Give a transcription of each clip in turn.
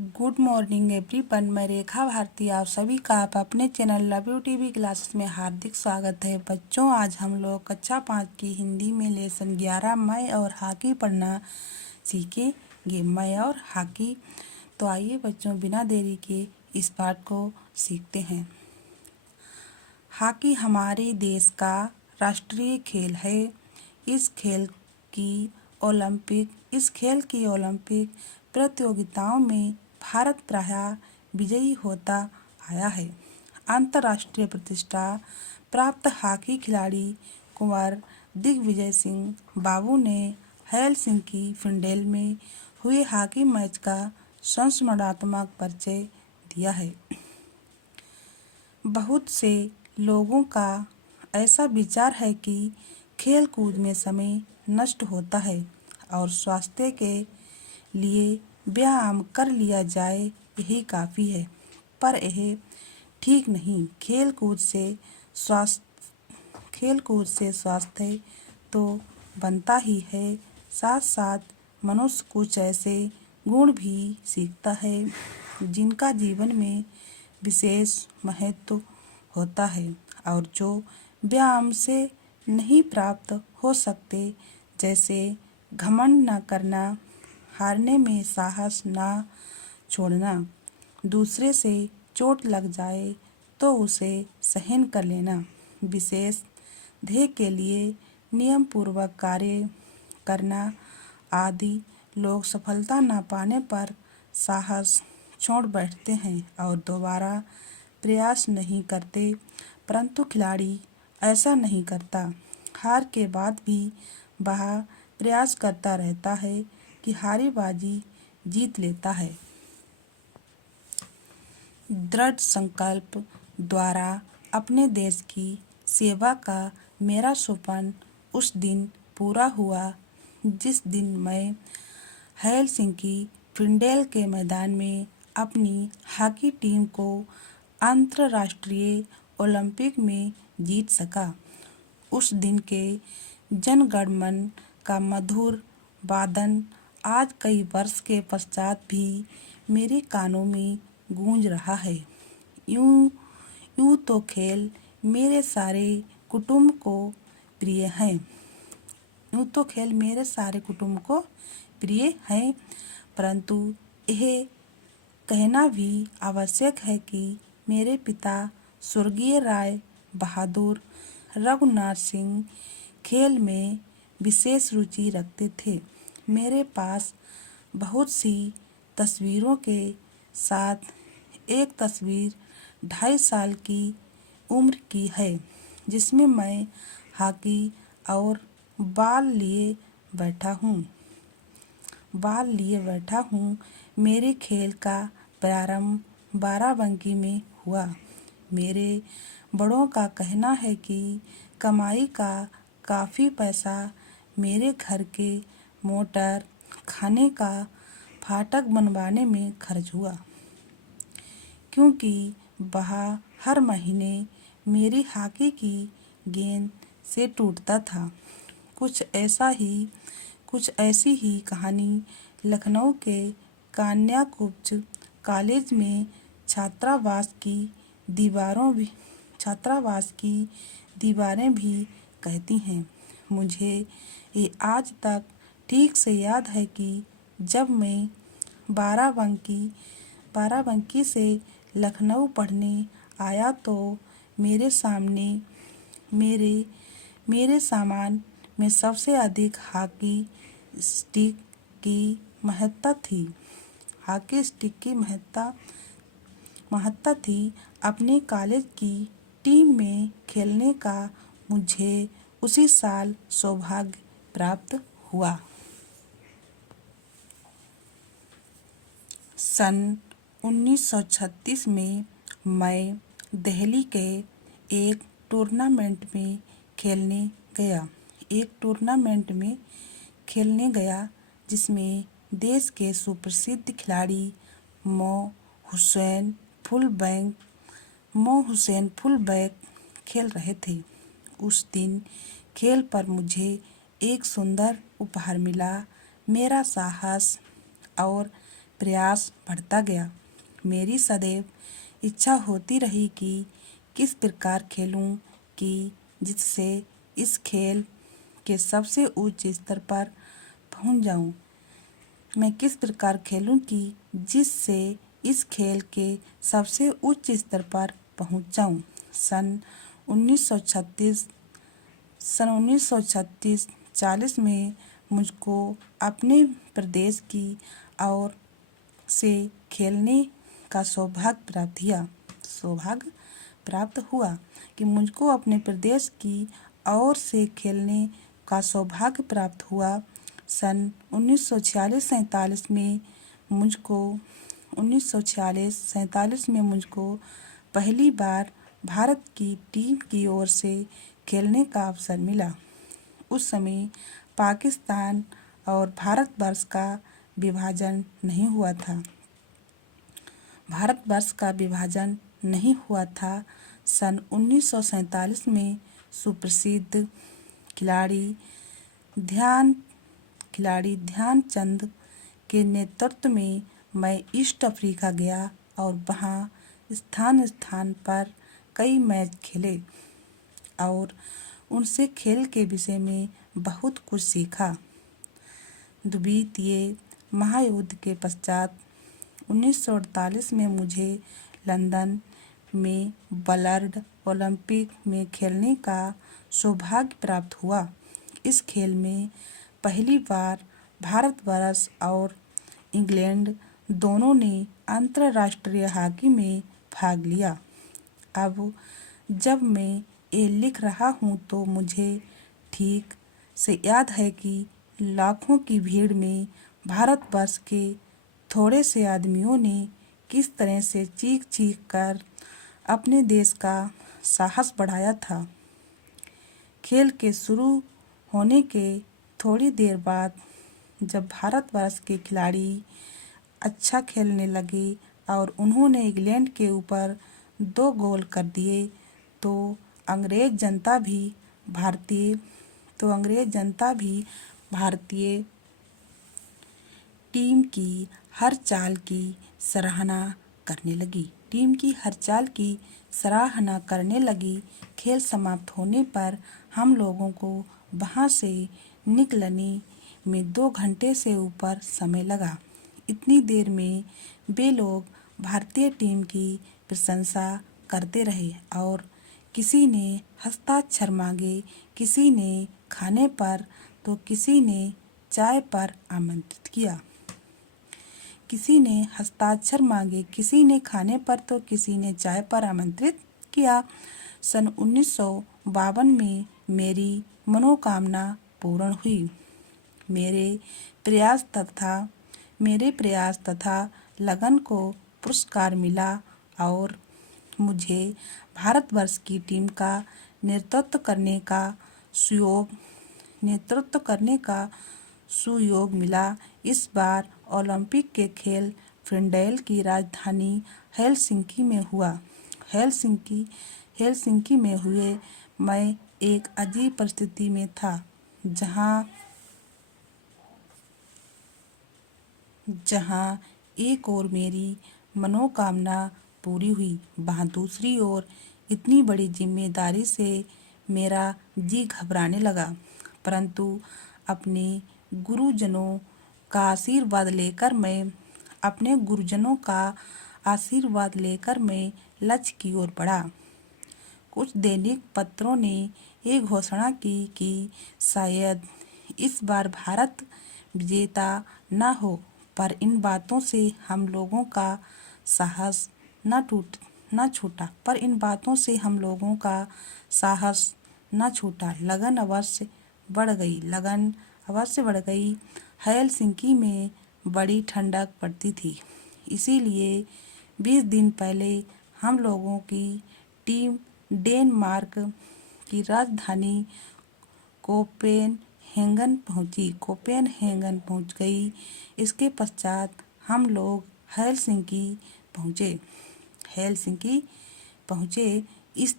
Good morning everyone. मैं रेखा भारती आप सभी का आप अपने channel love you TV classes में हार्दिक स्वागत है। बच्चों, आज हम लोग कक्षा 5 की हिंदी में लेसन 11 मैं और हॉकी पढ़ना सीखेंगे। मैं और हॉकी। तो आइए बच्चों, बिना देरी के इस पाठ को सीखते हैं। हॉकी हमारे देश का राष्ट्रीय खेल है। इस खेल की ओलंपिक प्रतियोगिताओं में भारत प्रायः विजयी होता आया है। अंतर्राष्ट्रीय प्रतिष्ठा प्राप्त हॉकी खिलाड़ी कुंवर दिग्विजय सिंह बाबू ने हेलसिंकी फिनलैंड में हुए हॉकी मैच का संस्मरणात्मक परिचय दिया है। बहुत से लोगों का ऐसा विचार है कि खेल कूद में समय नष्ट होता है और स्वास्थ्य के लिए व्यायाम कर लिया जाए यही काफ़ी है, पर यह ठीक नहीं। खेल कूद से स्वास्थ्य तो बनता ही है, साथ साथ मनुष्य कुछ ऐसे गुण भी सीखता है जिनका जीवन में विशेष महत्व होता है और जो व्यायाम से नहीं प्राप्त हो सकते, जैसे घमंड न करना, हारने में साहस न छोड़ना, दूसरे से चोट लग जाए तो उसे सहन कर लेना, विशेष ध्येय के लिए नियम पूर्वक कार्य करना आदि। लोग सफलता न पाने पर साहस छोड़ बैठते हैं और दोबारा प्रयास नहीं करते, परंतु खिलाड़ी ऐसा नहीं करता। हार के बाद भी वह प्रयास करता रहता है कि हारी बाजी जीत लेता है। दृढ़ संकल्प द्वारा अपने देश की सेवा का मेरा सपना उस दिन पूरा हुआ जिस दिन मैं हेलसिंकी फिनलैंड के मैदान में अपनी हॉकी टीम को अंतर्राष्ट्रीय ओलंपिक में जीत सका। उस दिन के जन गण मन का मधुर वादन आज कई वर्ष के पश्चात भी मेरे कानों में गूंज रहा है। यूं तो खेल मेरे सारे कुटुंब को प्रिय है, परंतु यह कहना भी आवश्यक है कि मेरे पिता स्वर्गीय राय बहादुर रघुनाथ सिंह खेल में विशेष रुचि रखते थे। मेरे पास बहुत सी तस्वीरों के साथ एक तस्वीर 2.5 साल की उम्र की है, जिसमें मैं हॉकी और बॉल लिए बैठा हूँ। मेरे खेल का प्रारंभ बाराबंकी में हुआ। मेरे बड़ों का कहना है कि कमाई का काफ़ी पैसा मेरे घर के मोटर, खाने का फाटक बनवाने में खर्च हुआ, क्योंकि वह हर महीने मेरी हॉकी की गेंद से टूटता था। कुछ ऐसी ही कहानी लखनऊ के कन्याकुब्ज कॉलेज में छात्रावास की दीवारें भी कहती हैं। मुझे ये आज तक ठीक से याद है कि जब मैं बाराबंकी से लखनऊ पढ़ने आया तो मेरे सामान में सबसे अधिक हॉकी स्टिक की महत्ता थी। अपने कॉलेज की टीम में खेलने का मुझे उसी साल सौभाग्य प्राप्त हुआ। सन 1936 में मैं दिल्ली के एक टूर्नामेंट में खेलने गया जिसमें देश के सुप्रसिद्ध खिलाड़ी मो हुसैन फुलबैक खेल रहे थे। उस दिन खेल पर मुझे एक सुंदर उपहार मिला। मेरा साहस और प्रयास बढ़ता गया। मेरी सदैव इच्छा होती रही कि किस प्रकार खेलूं कि जिससे इस खेल के सबसे उच्च स्तर पर पहुंच जाऊं। मैं किस प्रकार खेलूं कि जिससे इस खेल के सबसे उच्च स्तर पर पहुंच जाऊं। सन 1936-40 में मुझको अपने प्रदेश की ओर से खेलने का सौभाग्य प्राप्त हुआ कि मुझको अपने प्रदेश की ओर से खेलने का सौभाग्य प्राप्त हुआ। सन 1946-47 में मुझको पहली बार भारत की टीम की ओर से खेलने का अवसर मिला। उस समय पाकिस्तान और भारतवर्ष का विभाजन नहीं हुआ था। सन 1947 में सुप्रसिद्ध खिलाड़ी ध्यानचंद के नेतृत्व में मैं ईस्ट अफ्रीका गया और वहाँ स्थान स्थान पर कई मैच खेले और उनसे खेल के विषय में बहुत कुछ सीखा। द्वितीय महायुद्ध के पश्चात 1948 में मुझे लंदन में वर्ल्ड ओलंपिक में खेलने का सौभाग्य प्राप्त हुआ। इस खेल में पहली बार भारतवर्ष और इंग्लैंड दोनों ने अंतर्राष्ट्रीय हॉकी में भाग लिया। अब जब मैं ये लिख रहा हूँ तो मुझे ठीक से याद है कि लाखों की भीड़ में भारतवर्ष के थोड़े से आदमियों ने किस तरह से चीख चीख कर अपने देश का साहस बढ़ाया था। खेल के शुरू होने के थोड़ी देर बाद जब भारतवर्ष के खिलाड़ी अच्छा खेलने लगे और उन्होंने इंग्लैंड के ऊपर 2 गोल कर दिए तो अंग्रेज जनता भी भारतीय टीम की हर चाल की सराहना करने लगी। खेल समाप्त होने पर हम लोगों को वहाँ से निकलने में 2 घंटे से ऊपर समय लगा। इतनी देर में वे लोग भारतीय टीम की प्रशंसा करते रहे और किसी ने हस्ताक्षर मांगे, किसी ने खाने पर तो किसी ने चाय पर आमंत्रित किया। सन 1952 में मेरी मनोकामना पूर्ण हुई। मेरे प्रयास तथा लगन को पुरस्कार मिला और मुझे भारतवर्ष की टीम का नेतृत्व करने का सुयोग मिला। इस बार ओलंपिक के खेल फिनलैंड की राजधानी हेलसिंकी में हुए। मैं एक अजीब परिस्थिति में था जहाँ एक ओर मेरी मनोकामना पूरी हुई, वहाँ दूसरी ओर इतनी बड़ी जिम्मेदारी से मेरा जी घबराने लगा। परंतु अपने गुरुजनों का आशीर्वाद लेकर मैं लक्ष्य की ओर बढ़ा। कुछ दैनिक पत्रों ने ये घोषणा की कि शायद इस बार भारत विजेता न हो, पर इन बातों से हम लोगों का साहस न छूटा। लगन अवश्य बढ़ गई। हेलसिंकी में बड़ी ठंडक पड़ती थी, इसीलिए 20 दिन पहले हम लोगों की टीम डेनमार्क की राजधानी कोपेनहेगन पहुंच गई। इसके पश्चात हम लोग हेलसिंकी पहुंचे। इस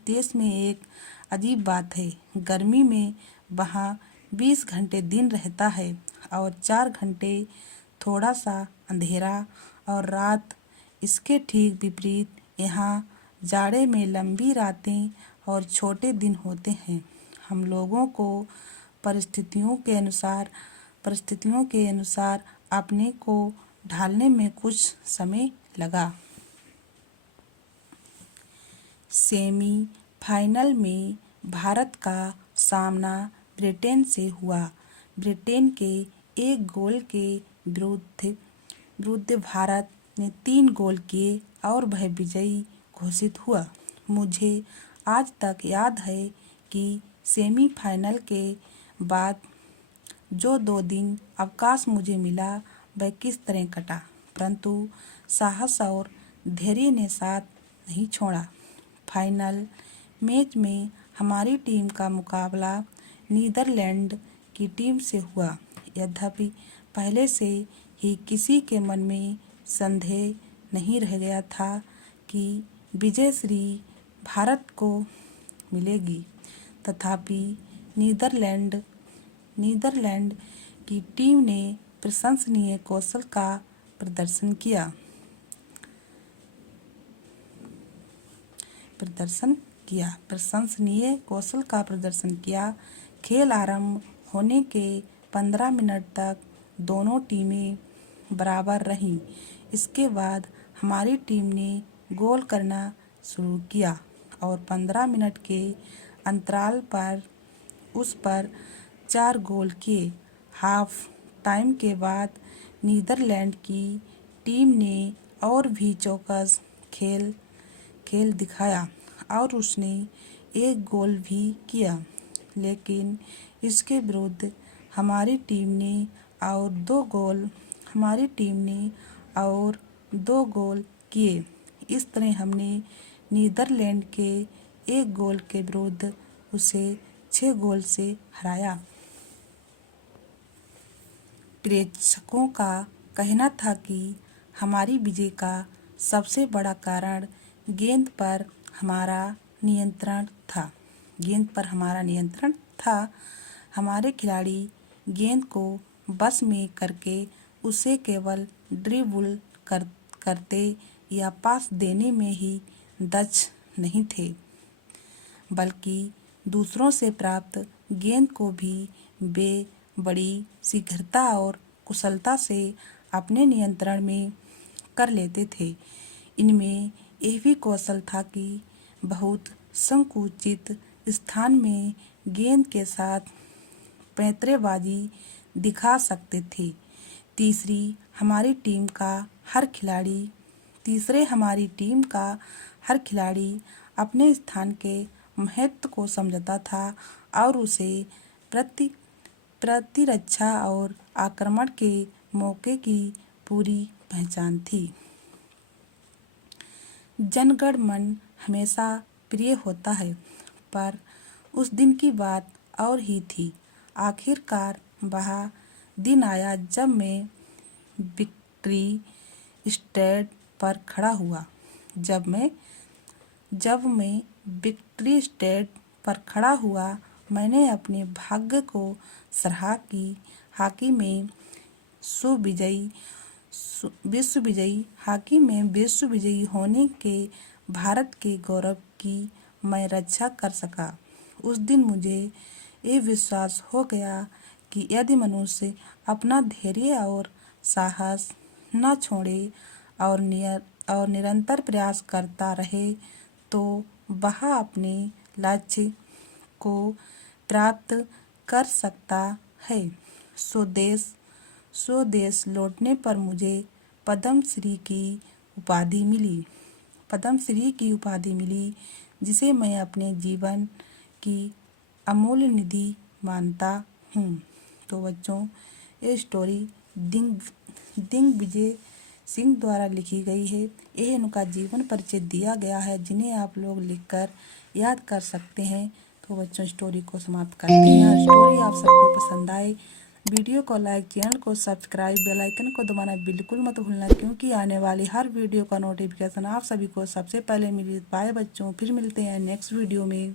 देश में एक अजीब बात है। गर्मी में वहाँ 20 घंटे दिन रहता है और 4 घंटे थोड़ा सा अंधेरा और रात। इसके ठीक विपरीत यहाँ जाड़े में लंबी रातें और छोटे दिन होते हैं। हम लोगों को परिस्थितियों के अनुसार अपने को ढालने में कुछ समय लगा। सेमीफाइनल में भारत का सामना ब्रिटेन से हुआ। ब्रिटेन के एक गोल के विरुद्ध भारत ने 3 गोल किए और वह विजयी घोषित हुआ। मुझे आज तक याद है कि सेमीफाइनल के बाद जो 2 दिन अवकाश मुझे मिला वह किस तरह कटा, परंतु साहस और धैर्य ने साथ नहीं छोड़ा। फाइनल मैच में हमारी टीम का मुकाबला नीदरलैंड की टीम से हुआ। यद्यपि पहले से ही किसी के मन में संदेह नहीं रह गया था कि विजय श्री भारत को मिलेगी, तथापि नीदरलैंड की टीम ने प्रशंसनीय कौशल का प्रदर्शन किया। खेल आरंभ होने के 15 मिनट तक दोनों टीमें बराबर रहीं। इसके बाद हमारी टीम ने गोल करना शुरू किया और 15 मिनट के अंतराल पर उस पर 4 गोल किए। हाफ टाइम के बाद नीदरलैंड की टीम ने और भी चौकस खेल दिखाया और उसने 1 गोल भी किया, लेकिन इसके विरुद्ध हमारी टीम ने और 2 गोल किए। इस तरह हमने नीदरलैंड के 1 गोल के विरुद्ध उसे 6 गोल से हराया। प्रेक्षकों का कहना था कि हमारी विजय का सबसे बड़ा कारण गेंद पर हमारा नियंत्रण था। हमारे खिलाड़ी गेंद को बस में करके उसे केवल ड्रिबल करते या पास देने में ही दक्ष नहीं थे, बल्कि दूसरों से प्राप्त गेंद को भी वे बड़ी शीघ्रता और कुशलता से अपने नियंत्रण में कर लेते थे। इनमें यह भी कौशल था कि बहुत संकुचित स्थान में गेंद के साथ पैंतरेबाजी दिखा सकते थे। तीसरे हमारी टीम का हर खिलाड़ी अपने स्थान के महत्व को समझता था और उसे प्रतिरक्षा और आक्रमण के मौके की पूरी पहचान थी। जनगण मन हमेशा प्रिय होता है, पर उस दिन की बात और ही थी। आखिरकार वह दिन आया जब मैं विक्ट्री स्टेज पर खड़ा हुआ। जब मैं विक्ट्री स्टेज पर खड़ा हुआ, मैंने अपने भाग्य को सराहा कि हॉकी में विश्व विजयी होने के भारत के गौरव की मैं रक्षा कर सका। उस दिन मुझे ये विश्वास हो गया कि यदि मनुष्य अपना धैर्य और साहस न छोड़े और निरंतर प्रयास करता रहे तो वह अपने लक्ष्य को प्राप्त कर सकता है। स्वदेश लौटने पर मुझे पद्मश्री की उपाधि मिली, जिसे मैं अपने जीवन की अमूल्य निधि मानता हूँ। तो बच्चों, ये स्टोरी दिग्विजय सिंह द्वारा लिखी गई है। यह उनका जीवन परिचय दिया गया है, जिन्हें आप लोग लिखकर याद कर सकते हैं। तो बच्चों, स्टोरी को समाप्त करते हैं। स्टोरी आप सबको पसंद आए, वीडियो को लाइक, चैनल को सब्सक्राइब, बेल आइकन को दबाना बिल्कुल मत भूलना, क्योंकि आने वाली हर वीडियो का नोटिफिकेशन आप सभी को सबसे पहले मिल पाए। बच्चों, फिर मिलते हैं नेक्स्ट वीडियो में।